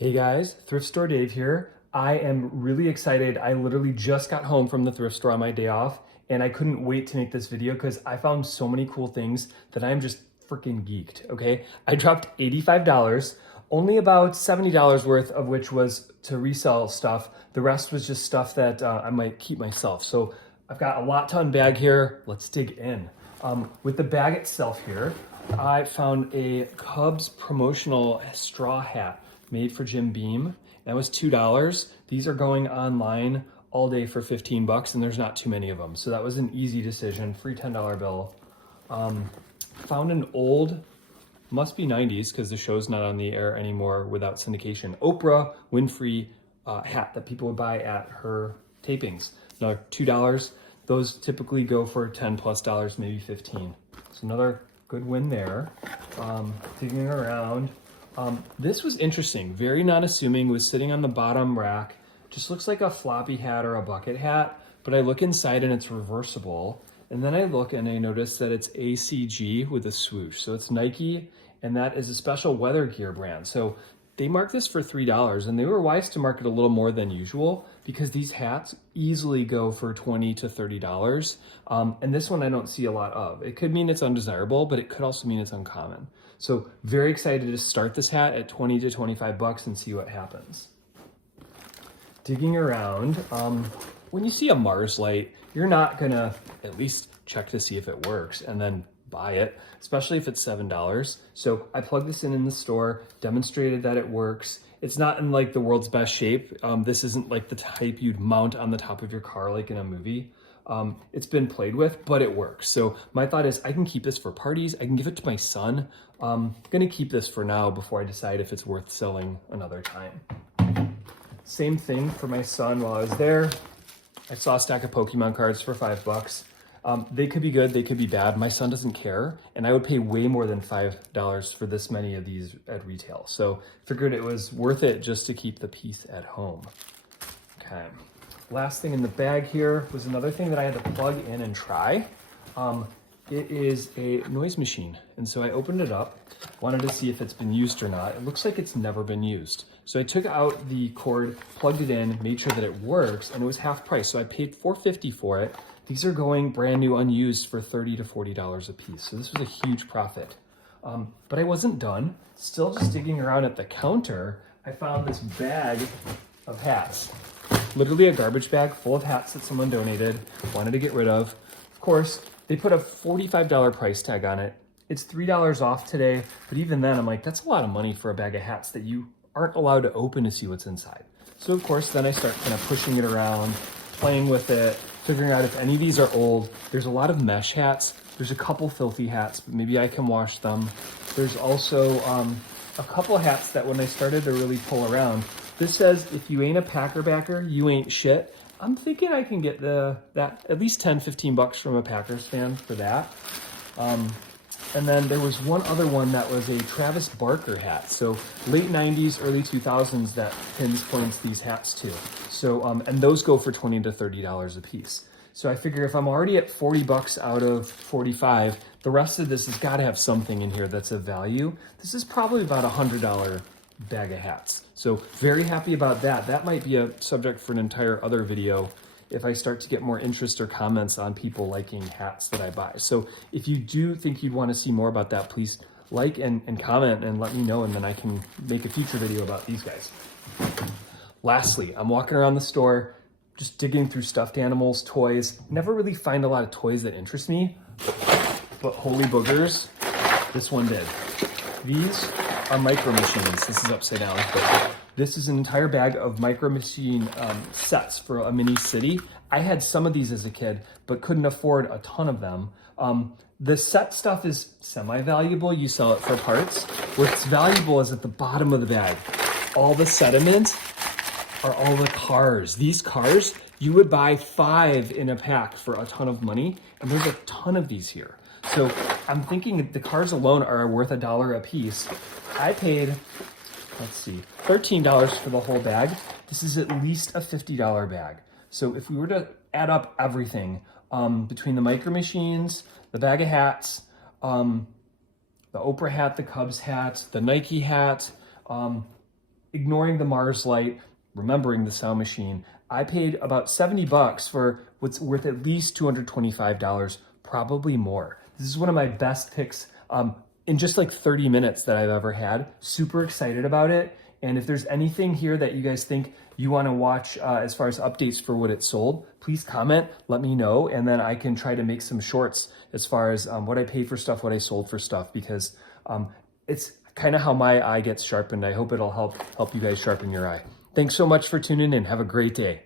Hey guys, Thrift Store Dave here. I am really excited. I literally just got home from the thrift store on my day off and I couldn't wait to make this video because I found so many cool things that I'm just freaking geeked, okay? I dropped $85, only about $70 worth of which was to resell stuff. The rest was just stuff that I might keep myself. So I've got a lot to unbag here. Let's dig in. With the bag itself here, I found a Cubs promotional straw hat made for Jim Beam. That was $2. These are going online all day for 15 bucks and there's not too many of them. So that was an easy decision, free $10 bill. Found an old, must be 90s because the show's not on the air anymore without syndication, Oprah Winfrey hat that people would buy at her tapings. Another $2. Those typically go for $10 plus, maybe 15. So another good win there. Digging around. This was interesting, very non-assuming, was sitting on the bottom rack. Just looks like a floppy hat or a bucket hat, but I look inside and it's reversible. And then I look and I notice that it's ACG with a swoosh. So it's Nike, and that is a special weather gear brand. So they marked this for $3, and they were wise to market a little more than usual because these hats easily go for $20 to $30. And this one I don't see a lot of. It could mean it's undesirable, but it could also mean it's uncommon. So very excited to start this hat at 20 to 25 bucks and see what happens. Digging around, when you see a Mars light, you're not gonna at least check to see if it works and then buy it, especially if it's $7. So I plugged this in the store, demonstrated that it works. It's not in like the world's best shape. This isn't like the type you'd mount on the top of your car like in a movie. It's been played with, but it works. So my thought is I can keep this for parties. I can give it to my son. I'm gonna keep this for now before I decide if it's worth selling another time. Same thing for my son while I was there. I saw a stack of Pokemon cards for $5. They could be good, they could be bad. My son doesn't care, and I would pay way more than $5 for this many of these at retail. So figured it was worth it just to keep the piece at home. Okay. Last thing in the bag here was another thing that I had to plug in and try. It is a noise machine. And so I opened it up, wanted to see if it's been used or not. It looks like it's never been used. So I took out the cord, plugged it in, made sure that it works, and it was half price. So I paid $4.50 for it. These are going brand new unused for $30 to $40 a piece. So this was a huge profit. But I wasn't done. Still just digging around at the counter, I found this bag of hats. Literally a garbage bag full of hats that someone donated, wanted to get rid of. Of course, they put a $45 price tag on it. It's $3 off today, but even then I'm like, that's a lot of money for a bag of hats that you aren't allowed to open to see what's inside. So of course, then I start kind of pushing it around, playing with it, figuring out if any of these are old. There's a lot of mesh hats. There's a couple filthy hats, but maybe I can wash them. There's also a couple hats that when I started to really pull around, this says, if you ain't a Packer backer, you ain't shit. I'm thinking I can get that at least 10, 15 bucks from a Packers fan for that. And then there was one other one that was a Travis Barker hat. So late 90s, early 2000s that pinpoints these hats to. So, and those go for $20 to $30 a piece. So I figure if I'm already at 40 bucks out of 45, the rest of this has got to have something in here that's of value. This is probably about $100 bag of hats. So very happy about that. That might be a subject for an entire other video if I start to get more interest or comments on people liking hats that I buy. So if you do think you'd want to see more about that, please like and comment and let me know, and then I can make a future video about these guys. Lastly, I'm walking around the store, just digging through stuffed animals, toys. Never really find a lot of toys that interest me, but holy boogers, this one did. These are micro machines. This is upside down, but this is an entire bag of micro machine sets for a mini city. I had some of these as a kid, but couldn't afford a ton of them. The set stuff is semi-valuable. You sell it for parts. What's valuable is at the bottom of the bag. All the sediment are all the cars. These cars, you would buy 5 in a pack for a ton of money, and there's a ton of these here. So I'm thinking the cars alone are worth $1 a piece. I paid, let's see, $13 for the whole bag. This is at least a $50 bag. So if we were to add up everything, between the micro machines, the bag of hats, the Oprah hat, the Cubs hat, the Nike hat, ignoring the Mars light, remembering the sound machine, I paid about 70 bucks for what's worth at least $225, probably more. This is one of my best picks in just like 30 minutes that I've ever had. Super excited about it. And if there's anything here that you guys think you want to watch as far as updates for what it sold, please comment, let me know, and then I can try to make some shorts as far as what I paid for stuff, what I sold for stuff, because it's kind of how my eye gets sharpened. I hope it'll help you guys sharpen your eye. Thanks so much for tuning in. Have a great day.